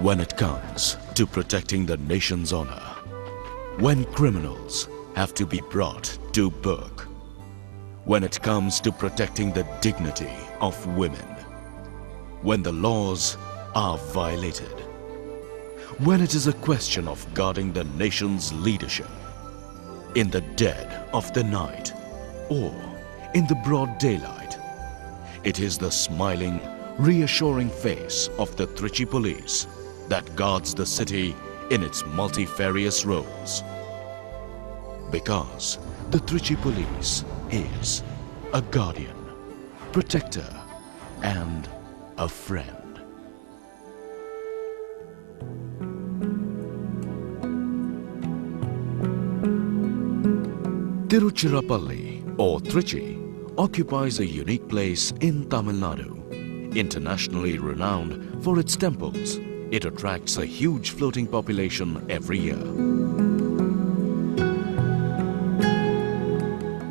When it comes to protecting the nation's honor, when criminals have to be brought to book, when it comes to protecting the dignity of women, when the laws are violated, when it is a question of guarding the nation's leadership, in the dead of the night or in the broad daylight, it is the smiling, reassuring face of the Trichi police that guards the city in its multifarious roles. Because the Trichi police is a guardian, protector and a friend. Tiruchirappalli or Trichi occupies a unique place in Tamil Nadu. Internationally renowned for its temples, it attracts a huge floating population every year.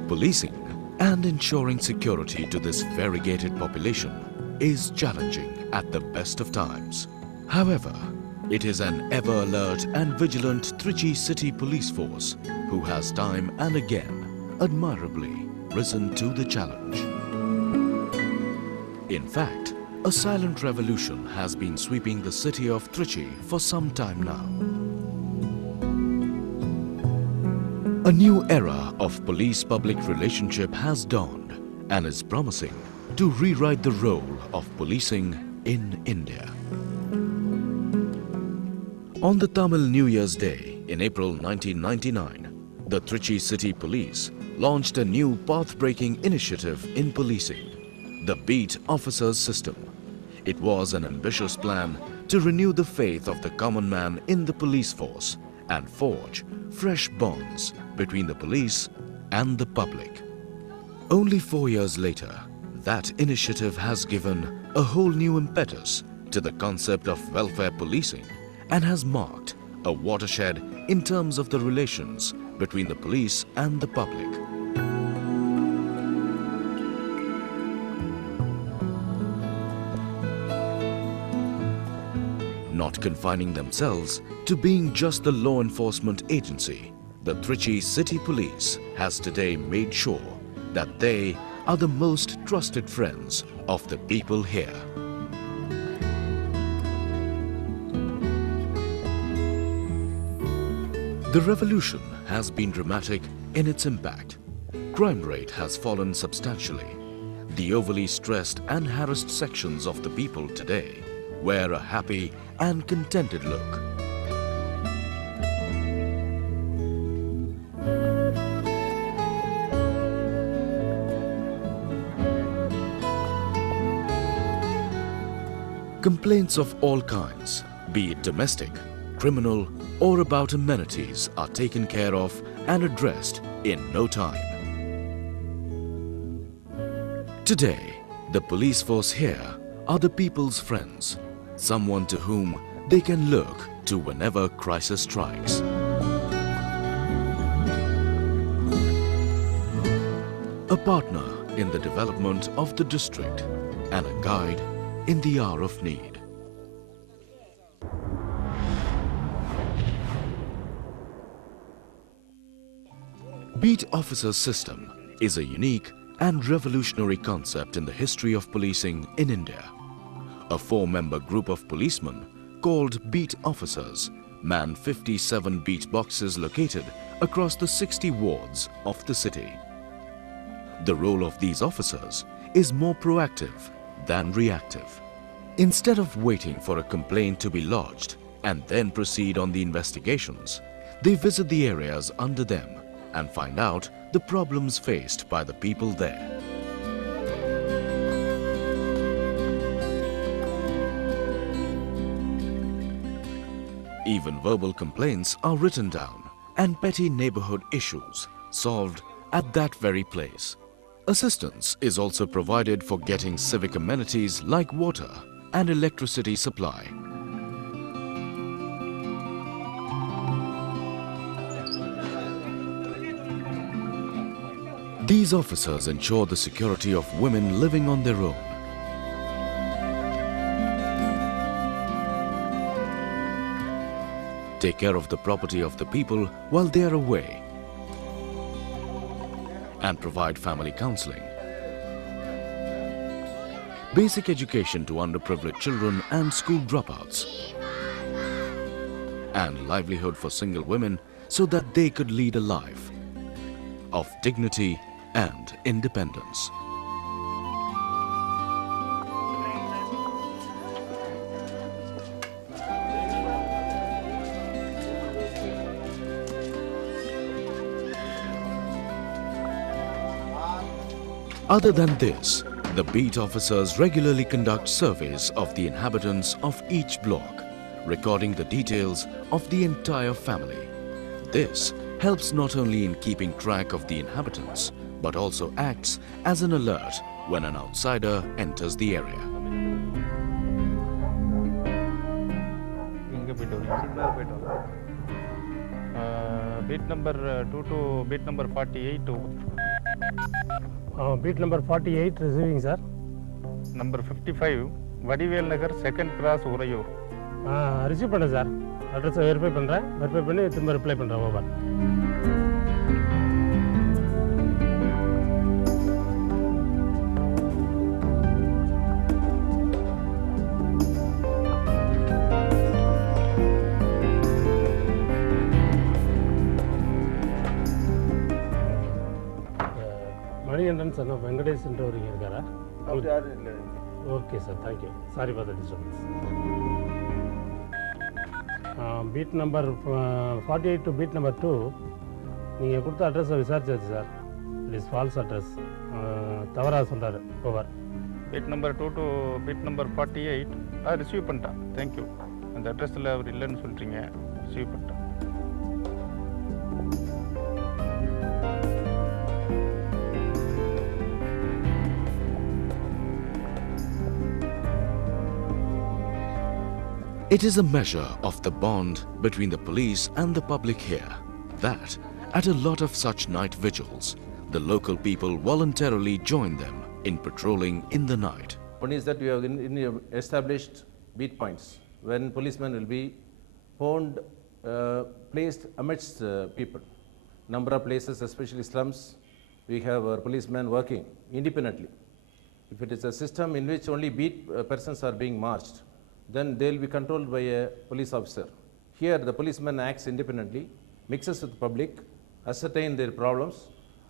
Policing and ensuring security to this variegated population is challenging at the best of times. However, it is an ever-alert and vigilant Trichi City Police Force who has time and again admirably risen to the challenge. In fact, a silent revolution has been sweeping the city of Trichi for some time now. A new era of police-public relationship has dawned and is promising to rewrite the role of policing in India. On the Tamil New Year's Day in April 1999, the Trichi City Police launched a new path-breaking initiative in policing, the Beat Officers System. It was an ambitious plan to renew the faith of the common man in the police force and forge fresh bonds between the police and the public. Only 4 years later, that initiative has given a whole new impetus to the concept of welfare policing and has marked a watershed in terms of the relations between the police and the public. Not confining themselves to being just the law enforcement agency, the Trichi City Police has today made sure that they are the most trusted friends of the people here. The revolution has been dramatic in its impact. Crime rate has fallen substantially. The overly stressed and harassed sections of the people today wear a happy and contented look. Complaints of all kinds, be it domestic, criminal, or about amenities, are taken care of and addressed in no time. Today, the police force here are the people's friends, someone to whom they can look to whenever crisis strikes. A partner in the development of the district and a guide in the hour of need. Beat Officers System is a unique and revolutionary concept in the history of policing in India. A 4-member group of policemen called Beat Officers man 57 beat boxes located across the 60 wards of the city. The role of these officers is more proactive than reactive. Instead of waiting for a complaint to be lodged and then proceed on the investigations, they visit the areas under them and find out the problems faced by the people there. Even verbal complaints are written down and petty neighborhood issues solved at that very place. Assistance is also provided for getting civic amenities like water and electricity supply. These officers ensure the security of women living on their own. take care of the property of the people while they are away, and provide family counseling, basic education to underprivileged children and school dropouts, and livelihood for single women so that they could lead a life of dignity and independence. Other than this, the beat officers regularly conduct surveys of the inhabitants of each block, recording the details of the entire family. This helps not only in keeping track of the inhabitants, but also acts as an alert when an outsider enters the area. Beat number 2 to beat number 48 to beat number 48 receiving, sir. number 55 Vadivel Nagar second cross Urayur. Receive பண்ணேன் சார். Address verify பண்ணுறேன். Verify பண்ணி திரும்ப reply பண்ணுறேன். Over. Manikandan son of Venkatesh என்றவர் இங்கே இருக்காரா? Okay sir, thank you. Sorry for the disturbance. Beat number 48 to beat number 2 நீங்கள் கொடுத்த அட்ரஸை விசாரிச்சாச்சு சார். It is false address. தவறாக சொல்கிறாரு. Over. Beat number 2 to beat number 48 receive பண்ணிட்டான். தேங்க்யூ. அந்த அட்ரஸில் அவர் இல்லைன்னு சொல்கிறீங்க. ரிசீவ் பண்ணிட்டான். It is a measure of the bond between the police and the public here that, at a lot of such night vigils, the local people voluntarily join them in patrolling in the night. One is that we have established beat points when policemen will be found placed amidst people. Number of places, especially slums, we have our policemen working independently. If it is a system in which only beat persons are being marched, then they will be controlled by a police officer. Here the policeman acts independently, mixes with the public, ascertain their problems,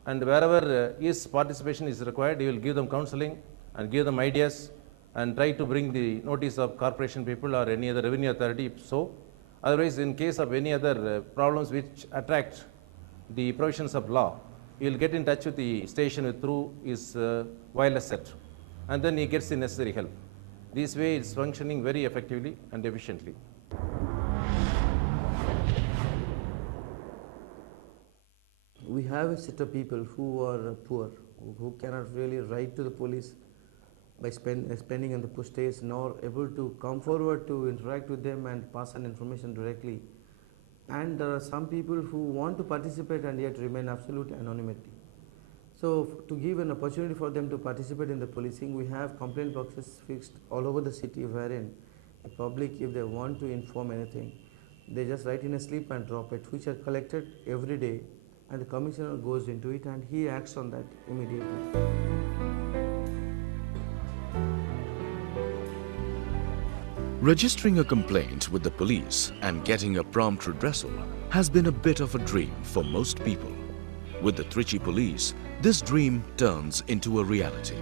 and wherever his participation is required, he will give them counseling and give them ideas and try to bring the notice of corporation people or any other revenue authority if so. Otherwise, in case of any other problems which attract the provisions of law, he will get in touch with the station through his wireless set, and then he gets the necessary help. This way it's functioning very effectively and efficiently. We have a set of people who are poor, who cannot really write to the police by spending on the push days, nor able to come forward to interact with them and pass on information directly. And there are some people who want to participate and yet remain absolute anonymity. So to give an opportunity for them to participate in the policing, we have complaint boxes fixed all over the city wherein the public, if they want to inform anything, they just write in a slip and drop it, which are collected every day, and the commissioner goes into it and he acts on that immediately. Registering a complaint with the police and getting a prompt redressal has been a bit of a dream for most people. With the Trichi police, this dream turns into a reality.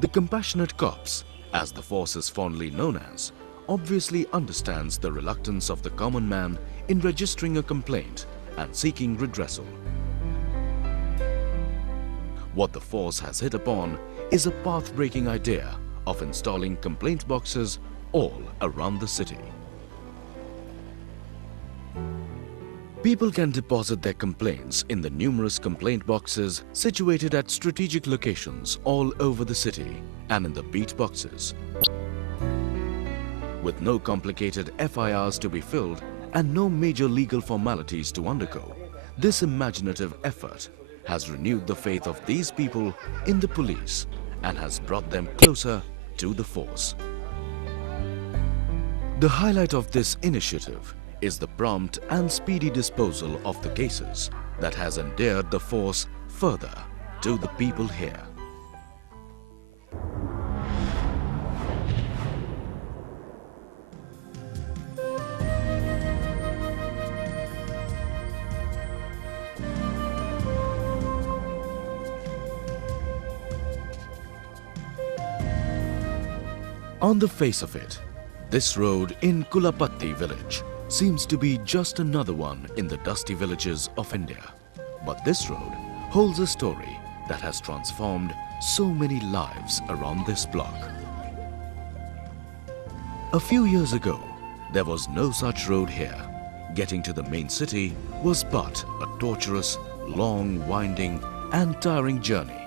The compassionate cops, as the force is fondly known as, obviously understands the reluctance of the common man in registering a complaint and seeking redressal. What the force has hit upon is a path-breaking idea of installing complaint boxes all around the city. People can deposit their complaints in the numerous complaint boxes situated at strategic locations all over the city and in the beat boxes. With no complicated FIRs to be filled and no major legal formalities to undergo, this imaginative effort has renewed the faith of these people in the police and has brought them closer to the force. The highlight of this initiative is the prompt and speedy disposal of the cases that has endeared the force further to the people here. On the face of it, this road in Kulapatti village seems to be just another one in the dusty villages of India. But this road holds a story that has transformed so many lives around this block. A few years ago, there was no such road here. Getting to the main city was but a torturous, long, winding and tiring journey.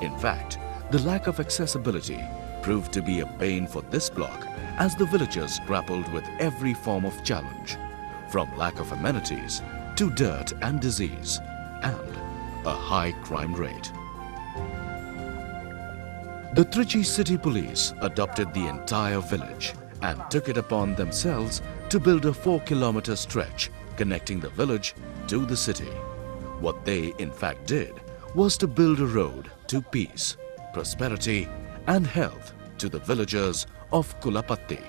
In fact, the lack of accessibility proved to be a bane for this block as the villagers grappled with every form of challenge, from lack of amenities to dirt and disease, and a high crime rate. The Trichi city police adopted the entire village and took it upon themselves to build a 4-kilometer stretch connecting the village to the city. What they in fact did was to build a road to peace, prosperity and health to the villagers of Kulapatti.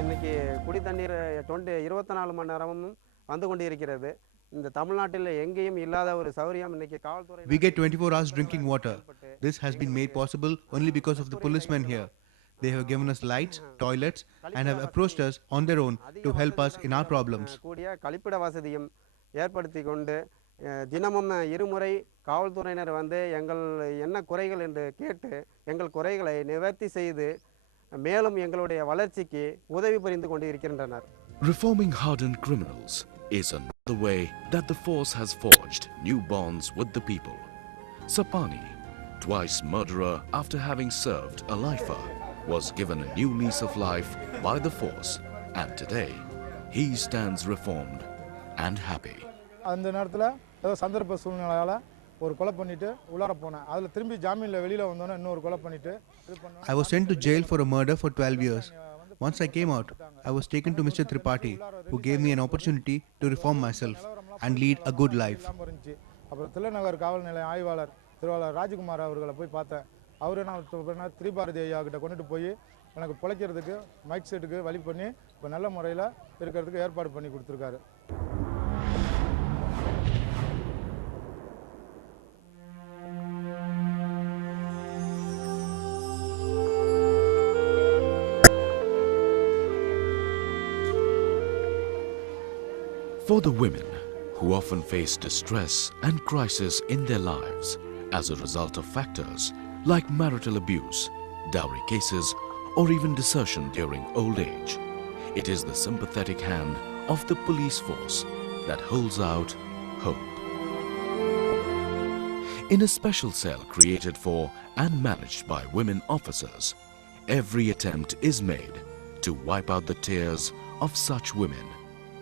இன்னைக்கு குடி தண்ணீர் 24 மணி நேரமும் வந்து கொண்டிருக்கிறது. இந்த தமிழ்நாட்டில் எங்கேயும் இல்லாத ஒரு சௌரியம் இன்னைக்கு காவல்துறை. We get 24 hours drinking water. This has been made possible only because of the policemen here. They have given us lights, toilets and have approached us on their own to help us in our problems. கூடிய கழிப்பிட வசதியும் ஏற்படுத்தி கொண்டு தினமும் இருமுறை காவல்துறையினர் வந்து எங்கள் என்ன குறைகள் என்று கேட்டு எங்கள் குறைகளை நிவர்த்தி செய்து மேலும் எங்களுடைய வளர்ச்சிக்கு உதவி புரிந்து கொண்டிருக்கின்றனர். Reforming hardened criminals is another way that the force has forged new bonds with the people. Sapani, twice murderer after having served a lifer, was given a new lease of life by the force, and today he stands reformed and happy. அந்த நேரத்துல ஏதோ சந்தர்ப்ப சூழ்நிலையால ஒரு கொலை பண்ணிட்டு உள்ளார போனேன். அதுல திரும்பி ஜாமீன்ல வெளியில வந்தோனே இன்னொரு கொலை பண்ணிட்டு I was sent to jail for a murder for 12 years. Once I came out, I was taken to Mr. Tripathi, who gave me an opportunity to reform myself and lead a good life. அப்புறம் தில்லைநகர் காவல் நிலைய ஆய்வாளர் திருவாளர் ராஜகுமார் அவர்களை போய் பார்த்தேன். அவரு நான் திரிபாரதி ஐயா கிட்ட கொண்டுட்டு போய் எனக்கு பிழைக்கிறதுக்கு மைக் செட்டுக்கு வழி பண்ணி இப்போ நல்ல முறையில் இருக்கிறதுக்கு ஏற்பாடு பண்ணி கொடுத்துருக்காரு. For the women who often face distress and crisis in their lives as a result of factors like marital abuse, dowry cases, or even desertion during old age, it is the sympathetic hand of the police force that holds out hope. In a special cell created for and managed by women officers, every attempt is made to wipe out the tears of such women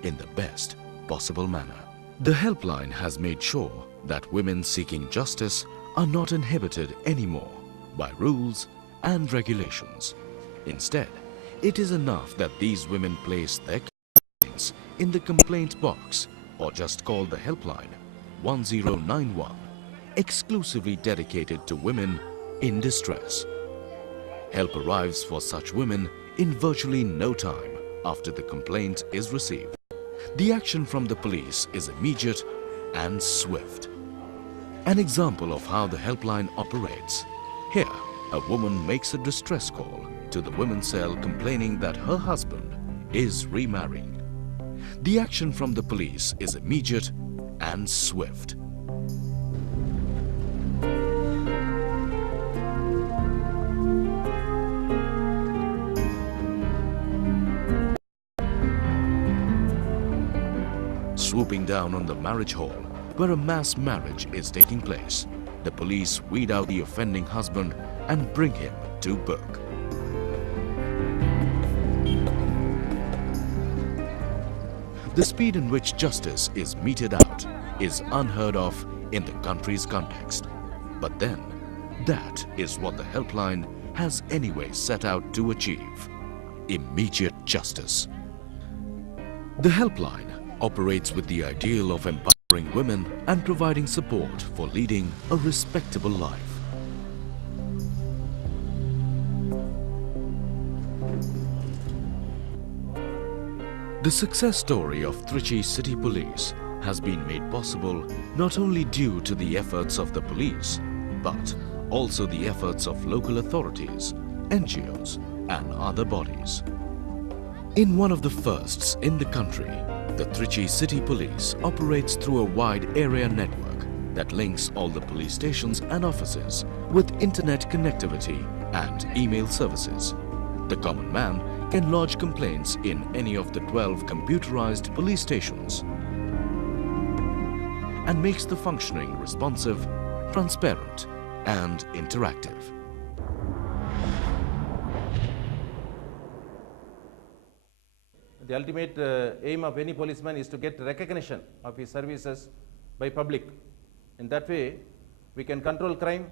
in the best possible manner. The helpline has made sure that women seeking justice are not inhibited anymore by rules and regulations. Instead, it is enough that these women place their complaints in the complaint box or just call the helpline 1091, exclusively dedicated to women in distress. Help arrives for such women in virtually no time after the complaint is received. The action from the police is immediate and swift. An example of how the helpline operates. Here, a woman makes a distress call to the women's cell complaining that her husband is remarrying. The action from the police is immediate and swift. Swooping down on the marriage hall where a mass marriage is taking place, the police weed out the offending husband and bring him to book. The speed in which justice is meted out is unheard of in the country's context. But then, that is what the helpline has anyway set out to achieve: immediate justice. The helpline operates with the ideal of empowering women and providing support for leading a respectable life. The success story of Trichi City Police has been made possible not only due to the efforts of the police, but also the efforts of local authorities, NGOs, and other bodies. In one of the firsts in the country, the Trichi City Police operates through a wide area network that links all the police stations and offices with internet connectivity and email services. The common man can lodge complaints in any of the 12 computerized police stations and makes the functioning responsive, transparent, and interactive. The ultimate aim of any policeman is to get recognition of his services by public. In that way, we can control crime,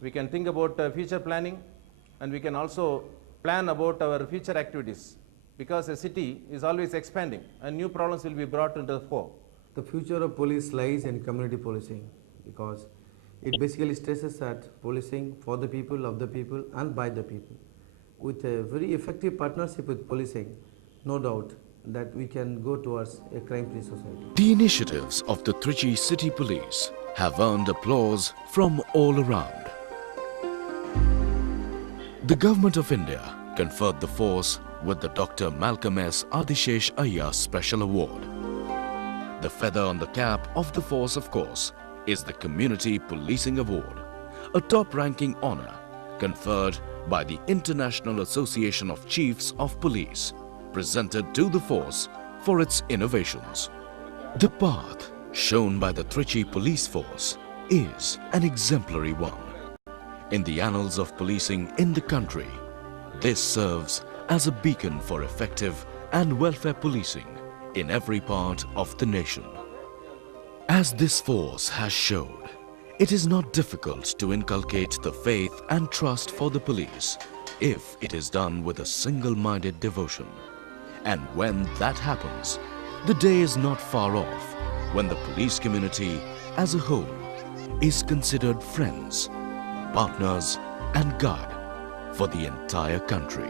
we can think about future planning, and we can also plan about our future activities, because a city is always expanding and new problems will be brought into the fore. The future of police lies in community policing, because it basically stresses that policing for the people, of the people, and by the people. With a very effective partnership with policing, no doubt that we can go towards a crime-free society. The initiatives of the Trichi City Police have earned applause from all around. The Government of India conferred the force with the Dr. Malcolm S. Adishesh Iyer Special Award. The feather on the cap of the force, of course, is the Community Policing Award, a top-ranking honor conferred by the International Association of Chiefs of Police, presented to the force for its innovations. The path shown by the Trichi Police Force is an exemplary one. In the annals of policing in the country, this serves as a beacon for effective and welfare policing in every part of the nation. As this force has showed, it is not difficult to inculcate the faith and trust for the police if it is done with a single-minded devotion. And when that happens, the day is not far off when the police community as a whole is considered friends, partners, and guide for the entire country.